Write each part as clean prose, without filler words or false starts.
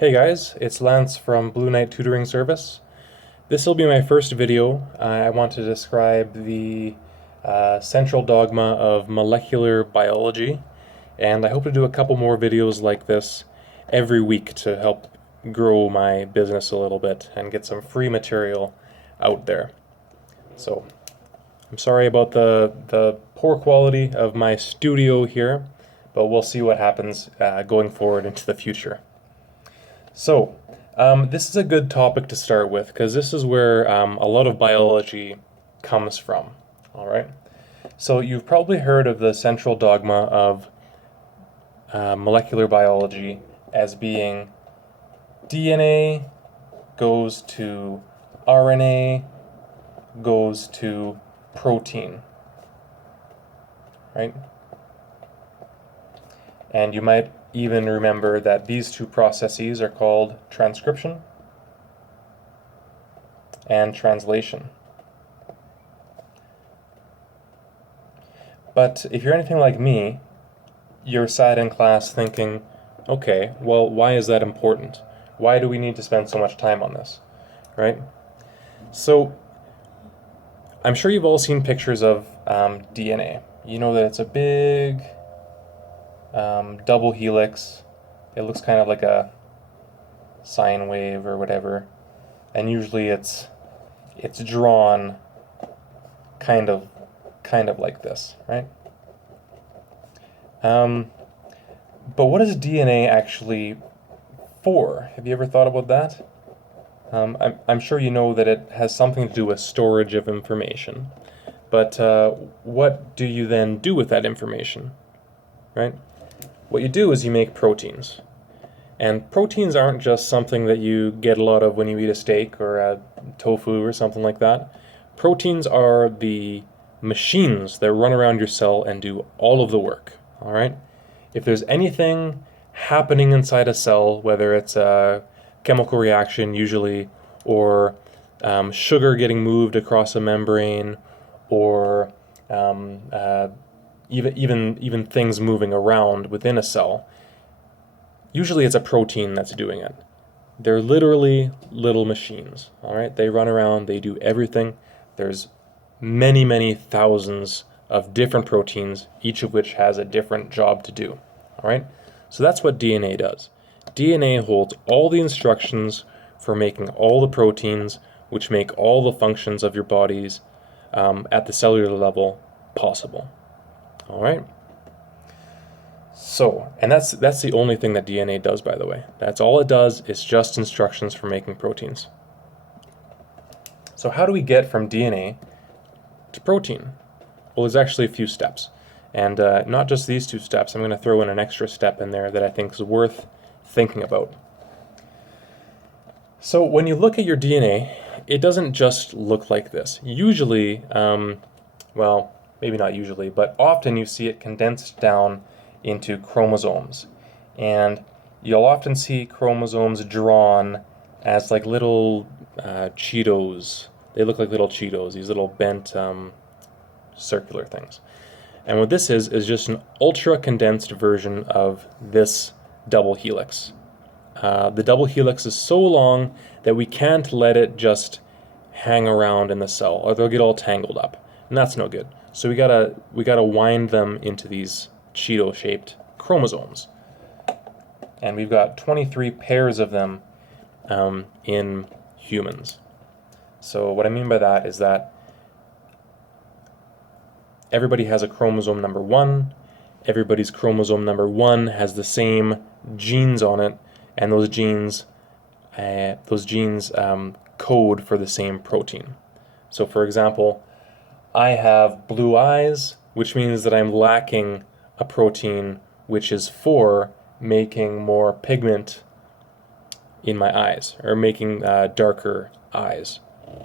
Hey guys, it's Lance from Blueknight Tutoring Service. This will be my first video. I want to describe the central dogma of molecular biology, and I hope to do a couple more videos like this every week to help grow my business a little bit and get some free material out there. So, I'm sorry about the poor quality of my studio here, but we'll see what happens going forward into the future. So, this is a good topic to start with because this is where a lot of biology comes from. All right. So, you've probably heard of the central dogma of molecular biology as being DNA goes to RNA goes to protein, right? And you might even remember that these two processes are called transcription and translation. But if you're anything like me, you're sat in class thinking, okay, well, why is that important? Why do we need to spend so much time on this, right? So, I'm sure you've all seen pictures of DNA. You know that it's a big double helix. It looks kind of like a sine wave or whatever, and usually it's drawn kind of like this, right? But what is DNA actually for? Have you ever thought about that? I'm sure you know that it has something to do with storage of information, but what do you then do with that information, right? What you do is you make proteins. And proteins aren't just something that you get a lot of when you eat a steak or a tofu or something like that. Proteins are the machines that run around your cell and do all of the work, all right? If there's anything happening inside a cell, whether it's a chemical reaction usually, or sugar getting moved across a membrane, or even things moving around within a cell, usually it's a protein that's doing it. They're literally little machines, all right? They run around, they do everything. There's many, many thousands of different proteins, each of which has a different job to do, all right? So that's what DNA does. DNA holds all the instructions for making all the proteins, which make all the functions of your bodies at the cellular level possible. All right. So, and that's the only thing that DNA does, by the way. That's all it does, is just instructions for making proteins. So how do we get from DNA to protein? Well, there's actually a few steps. And not just these two steps, I'm going to throw in an extra step in there that I think is worth thinking about. So when you look at your DNA, it doesn't just look like this. Usually, well, maybe not usually, but often you see it condensed down into chromosomes. And you'll often see chromosomes drawn as like little Cheetos. They look like little Cheetos, these little bent circular things. And what this is just an ultra condensed version of this double helix. The double helix is so long that we can't let it just hang around in the cell, or they'll get all tangled up, and that's no good. So we gotta wind them into these Cheeto-shaped chromosomes, and we've got 23 pairs of them in humans. So what I mean by that is that everybody has a chromosome number 1. Everybody's chromosome number 1 has the same genes on it, and those genes code for the same protein. So for example, I have blue eyes, which means that I'm lacking a protein which is for making more pigment in my eyes, or making darker eyes,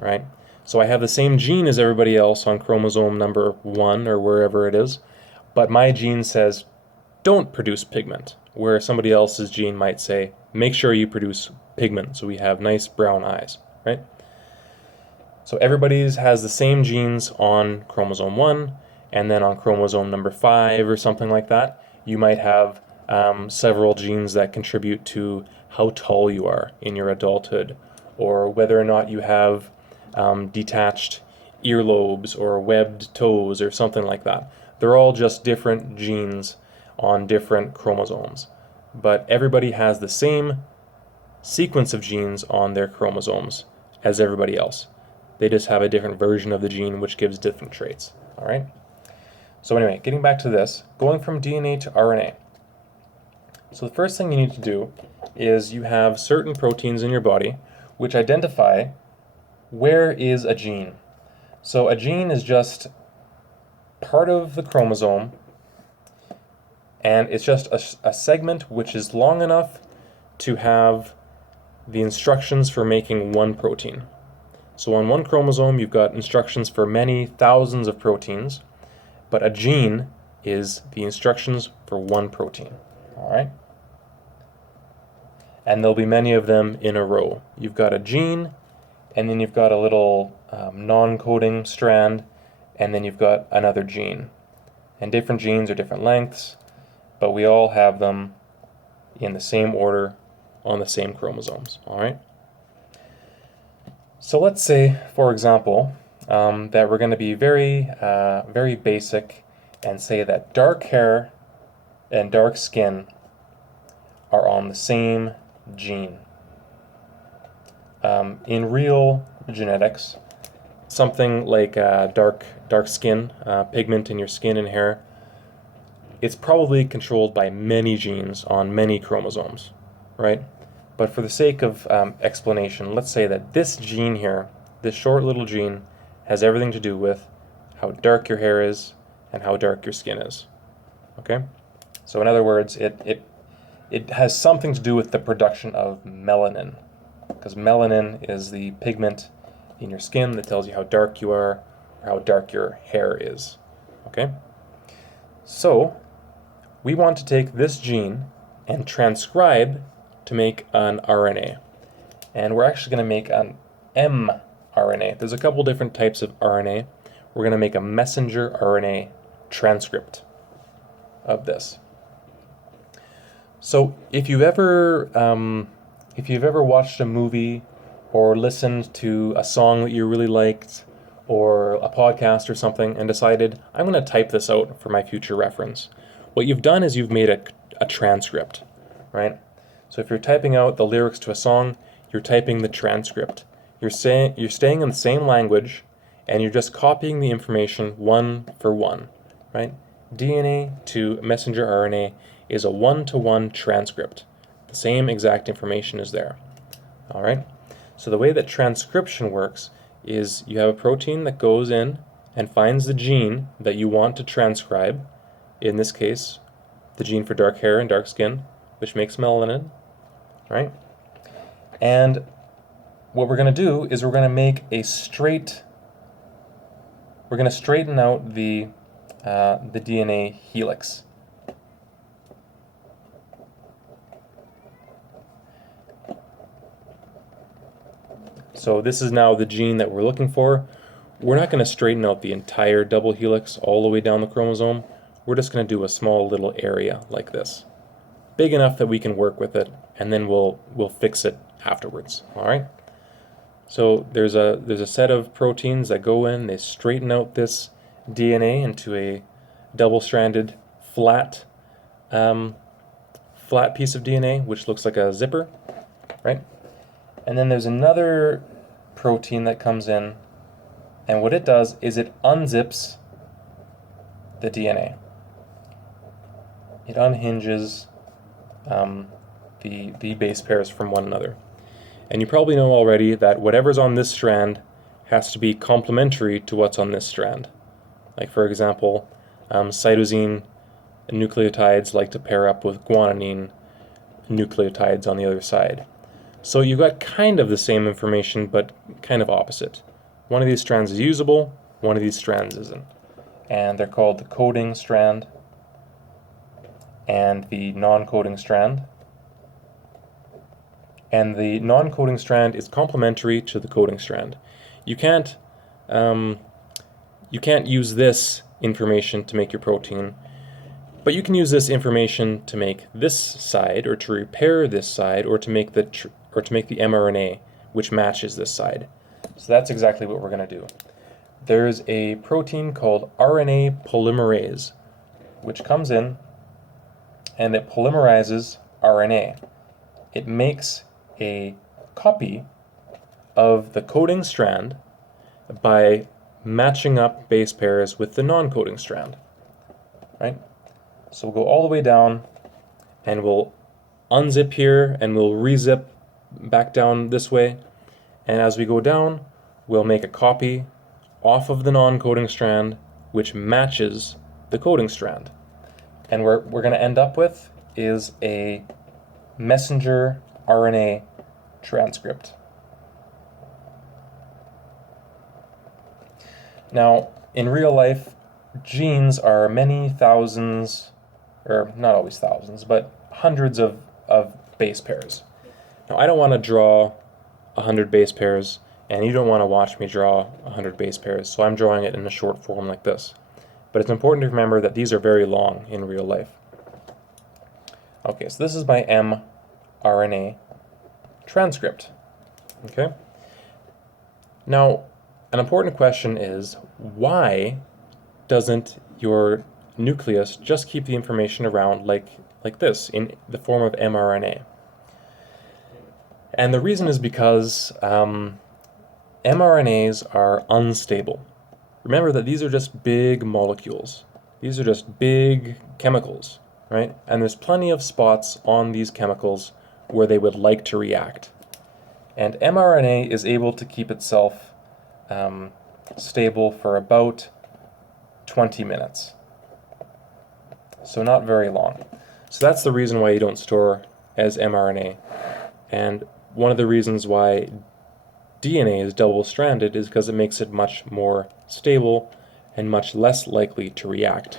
right? So I have the same gene as everybody else on chromosome number 1 or wherever it is, but my gene says don't produce pigment, where somebody else's gene might say make sure you produce pigment so we have nice brown eyes, right? So everybody's has the same genes on chromosome 1, and then on chromosome number 5 or something like that, you might have several genes that contribute to how tall you are in your adulthood, or whether or not you have detached earlobes or webbed toes or something like that. They're all just different genes on different chromosomes. But everybody has the same sequence of genes on their chromosomes as everybody else. They just have a different version of the gene which gives different traits. All right? So anyway, getting back to this, going from DNA to RNA. So the first thing you need to do is you have certain proteins in your body which identify where is a gene. So a gene is just part of the chromosome, and it's just a segment which is long enough to have the instructions for making one protein. So on one chromosome you've got instructions for many thousands of proteins, but a gene is the instructions for one protein. All right? And there'll be many of them in a row. You've got a gene, and then you've got a little non-coding strand, and then you've got another gene. And different genes are different lengths, but we all have them in the same order on the same chromosomes. All right? So let's say, for example, that we're going to be very basic and say that dark hair and dark skin are on the same gene. In real genetics, something like dark skin, pigment in your skin and hair, it's probably controlled by many genes on many chromosomes, right? But for the sake of explanation, let's say that this gene here, this short little gene, has everything to do with how dark your hair is and how dark your skin is. Okay? So in other words, it has something to do with the production of melanin, because melanin is the pigment in your skin that tells you how dark you are or how dark your hair is. Okay? So we want to take this gene and transcribe to make an RNA. And we're actually going to make an mRNA. There's a couple different types of RNA. We're going to make a messenger RNA transcript of this. So if you've ever watched a movie or listened to a song that you really liked or a podcast or something and decided, I'm going to type this out for my future reference, what you've done is you've made a transcript, right? So if you're typing out the lyrics to a song, you're typing the transcript. You're staying in the same language, and you're just copying the information one for one, right? DNA to messenger RNA is a one-to-one transcript. The same exact information is there. All right? So the way that transcription works is you have a protein that goes in and finds the gene that you want to transcribe, in this case, the gene for dark hair and dark skin, which makes melanin, right? And what we're going to do is we're going to make we're going to straighten out the DNA helix. So this is now the gene that we're looking for. We're not going to straighten out the entire double helix all the way down the chromosome. We're just going to do a small little area like this, big enough that we can work with it, and then we'll fix it afterwards. All right. So there's a set of proteins that go in. They straighten out this DNA into a double-stranded flat piece of DNA, which looks like a zipper, right? And then there's another protein that comes in, and what it does is it unzips the DNA. It unhinges the base pairs from one another. And you probably know already that whatever's on this strand has to be complementary to what's on this strand. Like, for example, cytosine nucleotides like to pair up with guanine nucleotides on the other side. So you've got kind of the same information, but kind of opposite. One of these strands is usable, one of these strands isn't. And they're called the coding strand and the non-coding strand. And the non-coding strand is complementary to the coding strand. You can't use this information to make your protein. But you can use this information to make this side, or to repair this side, or to make the mRNA which matches this side. So that's exactly what we're going to do. There's a protein called RNA polymerase, which comes in and it polymerizes RNA. It makes a copy of the coding strand by matching up base pairs with the non-coding strand, right? So we'll go all the way down and we'll unzip here and we'll rezip back down this way. And as we go down, we'll make a copy off of the non-coding strand which matches the coding strand. And what we're going to end up with is a messenger RNA transcript. Now, in real life, genes are many thousands, or not always thousands, but hundreds of base pairs. Now, I don't want to draw 100 base pairs, and you don't want to watch me draw 100 base pairs, so I'm drawing it in a short form like this. But it's important to remember that these are very long in real life. Okay, so this is my mRNA transcript. Okay? Now, an important question is, why doesn't your nucleus just keep the information around like this, in the form of mRNA? And the reason is because mRNAs are unstable. Remember that these are just big molecules. These are just big chemicals, right? And there's plenty of spots on these chemicals where they would like to react. And mRNA is able to keep itself stable for about 20 minutes. So not very long. So that's the reason why you don't store as mRNA. And one of the reasons why DNA is double-stranded is because it makes it much more stable and much less likely to react.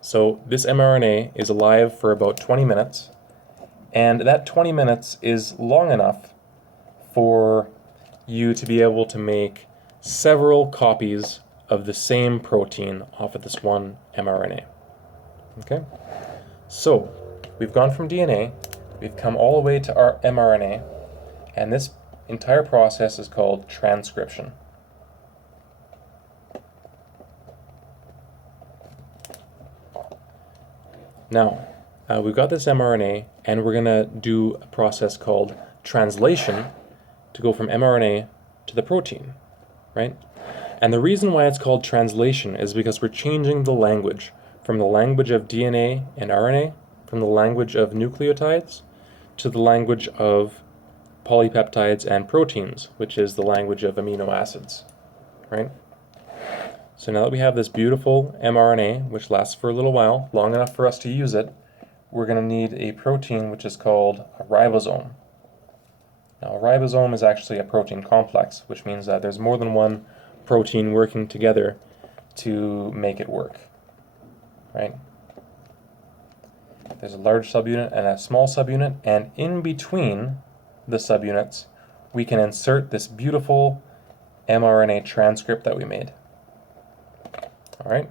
So this mRNA is alive for about 20 minutes, and that 20 minutes is long enough for you to be able to make several copies of the same protein off of this one mRNA. Okay? So, we've gone from DNA, we've come all the way to our mRNA, and this entire process is called transcription. Now, we've got this mRNA, and we're going to do a process called translation to go from mRNA to the protein, right? And the reason why it's called translation is because we're changing the language from the language of DNA and RNA, from the language of nucleotides, to the language of polypeptides and proteins, which is the language of amino acids, right? So now that we have this beautiful mRNA, which lasts for a little while, long enough for us to use it, we're going to need a protein which is called a ribosome. Now, a ribosome is actually a protein complex, which means that there's more than one protein working together to make it work, right? There's a large subunit and a small subunit, and in between the subunits, we can insert this beautiful mRNA transcript that we made. All right.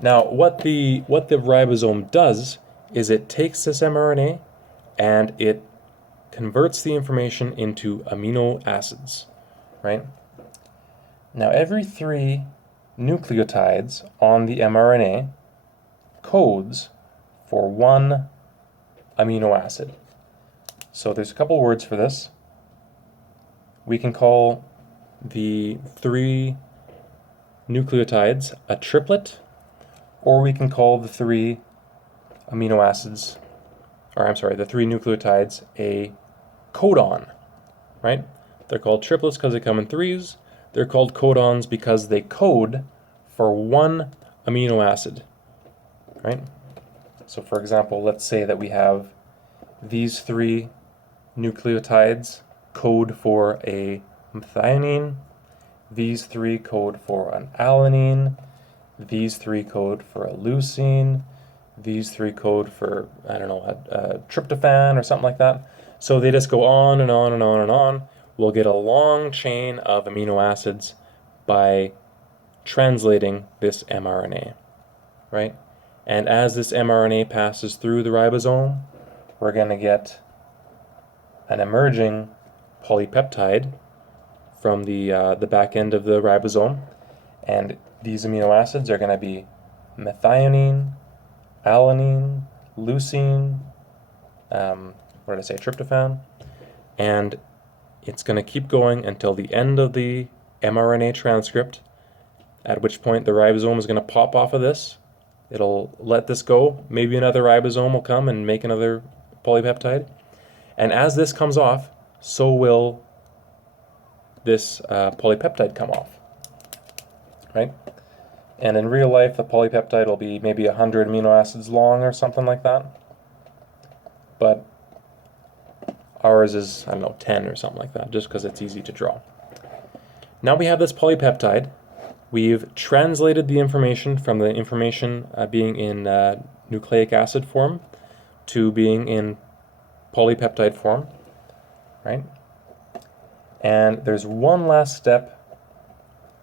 Now, what the ribosome does is it takes this mRNA and it converts the information into amino acids, right? Now, every 3 nucleotides on the mRNA codes for 1 amino acid. So there's a couple words for this. We can call the 3 nucleotides a triplet, or we can call the 3 amino acids, or I'm sorry, the 3 nucleotides a codon, right? They're called triplets because they come in 3s. They're called codons because they code for 1 amino acid, right? So for example, let's say that we have these 3 nucleotides code for a methionine, these 3 code for an alanine, these 3 code for a leucine, these 3 code for, I don't know, a tryptophan or something like that. So they just go on and on and on and on. We'll get a long chain of amino acids, by translating this mRNA, right? And as this mRNA passes through the ribosome, we're going to get an emerging polypeptide from the back end of the ribosome, and these amino acids are going to be methionine, alanine, leucine, what did I say, tryptophan, and it's going to keep going until the end of the mRNA transcript, at which point the ribosome is going to pop off of this. It'll let this go. Maybe another ribosome will come and make another polypeptide. And as this comes off, so will this polypeptide come off, right? And in real life, the polypeptide will be maybe 100 amino acids long or something like that. But ours is, I don't know, 10 or something like that, just because it's easy to draw. Now we have this polypeptide. We've translated the information from the information being in nucleic acid form to being in polypeptide form, right? And there's one last step,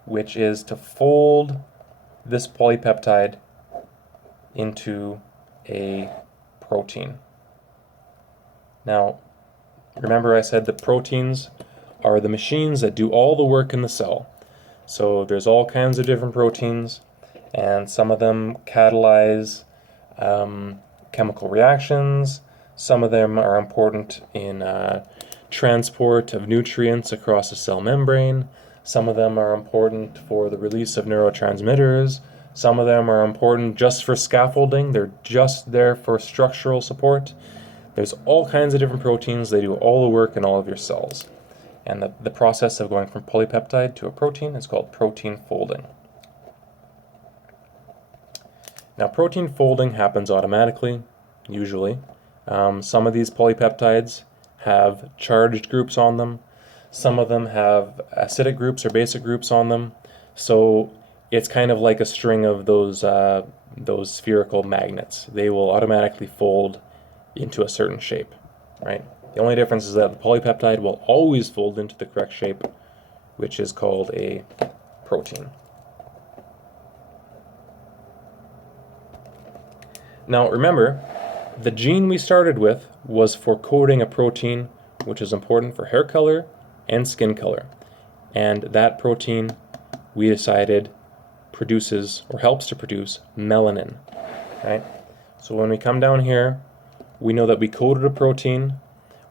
which is to fold this polypeptide into a protein. Now, remember I said that proteins are the machines that do all the work in the cell. So there's all kinds of different proteins, and some of them catalyze chemical reactions. Some of them are important in transport of nutrients across the cell membrane. Some of them are important for the release of neurotransmitters. Some of them are important just for scaffolding. They're just there for structural support. There's all kinds of different proteins. They do all the work in all of your cells. And the process of going from polypeptide to a protein is called protein folding. Now, protein folding happens automatically, usually. Some of these polypeptides have charged groups on them. Some of them have acidic groups or basic groups on them. So it's kind of like a string of those spherical magnets. They will automatically fold into a certain shape, right? The only difference is that the polypeptide will always fold into the correct shape, which is called a protein. Now remember, the gene we started with was for coding a protein which is important for hair color and skin color. And that protein, we decided, produces or helps to produce melanin, right? So when we come down here, we know that we coded a protein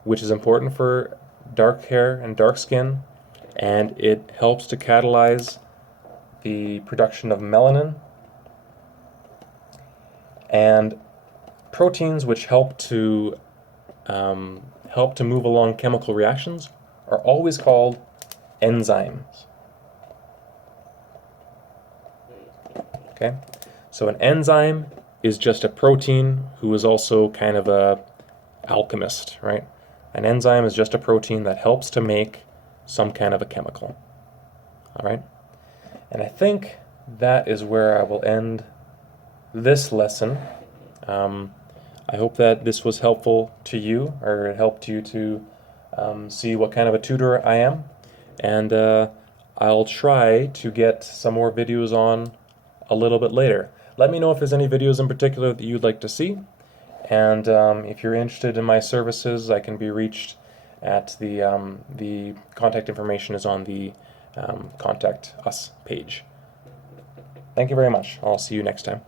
which is important for dark hair and dark skin, and it helps to catalyze the production of melanin. And proteins which help to move along chemical reactions are always called enzymes. Okay, so an enzyme is just a protein who is also kind of a alchemist, right? An enzyme is just a protein that helps to make some kind of a chemical. All right, and I think that is where I will end this lesson. I hope that this was helpful to you, or it helped you to see what kind of a tutor I am. And I'll try to get some more videos on a little bit later. Let me know if there's any videos in particular that you'd like to see. And if you're interested in my services, I can be reached at the contact information is on the Contact Us page. Thank you very much. I'll see you next time.